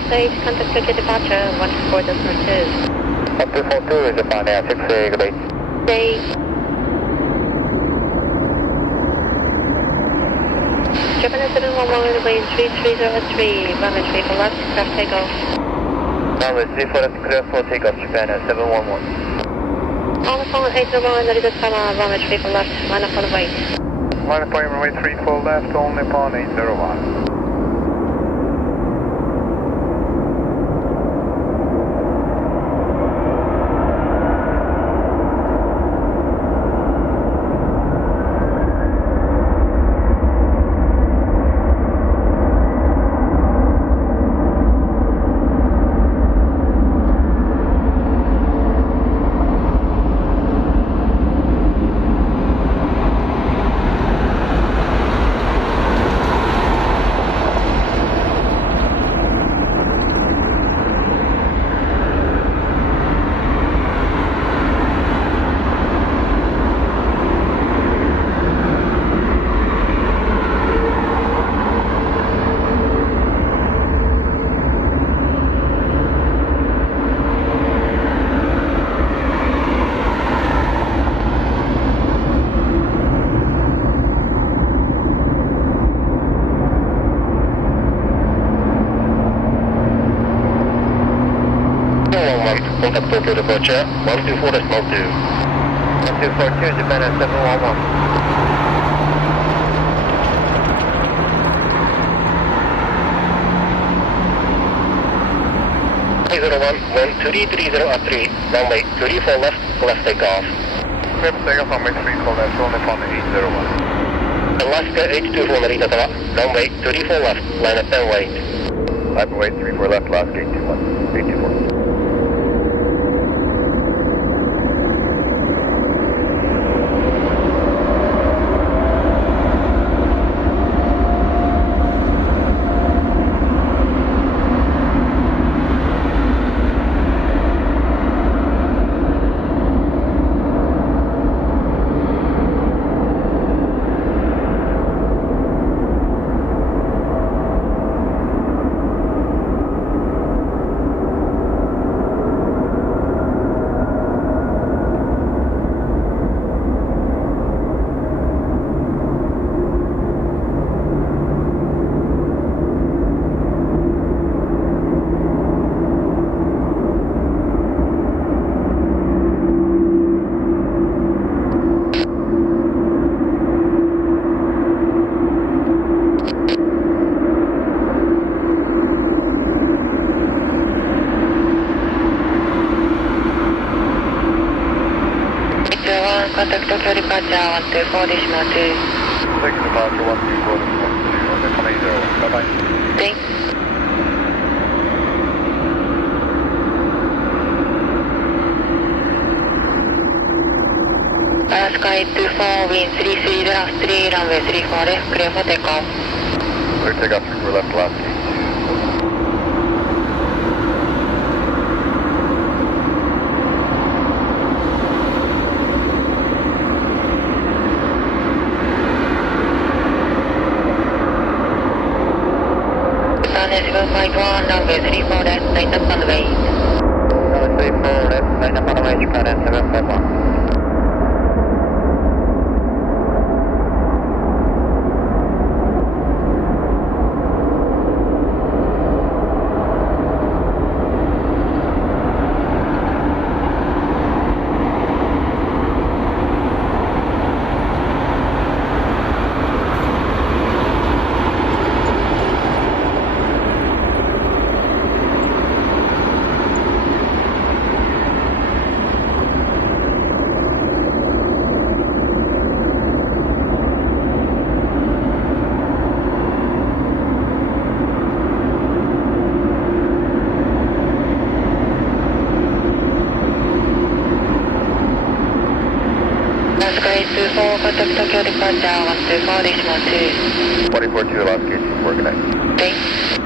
6H, contact Tokyo departure 124.2. 1242 Japan Air 6A, good day. Day. Japan 711 runway 3303, runway 3 for left, craft takeoff. Runway 3 for left, clear for takeoff, Japan Air 711. On the phone 801 Narita Tower, runway 3 for left, line up on the way. Line up on runway 3 for left, only upon 801. Contact Tokyo departure 124.2. 1242 Japan Air 711. One 330 runway 34 left takeoff. Clear for takeoff, runway 34 left, only upon 801. Alaska 824 Narita Tower, runway 34 left, line up and wait. Line up and wait, 34 left, Alaska 824. Contact Tokyo departure 124 decimal 2. Tokyo departure 124 decimal 2 on the Coney 01. Bye bye. Thank. Alaska 824, wind 33.3, runway 34 left, clear for takeoff. Clear takeoff, 34 left, Alaska 824. Sunny 751, runway 34 left, line up on the way. Runway 34 left, line up on the way, Japan Air 751. Alaska 824, contact Tokyo departure 124 decimal 2. 242 Alaska 824, good night. Thanks.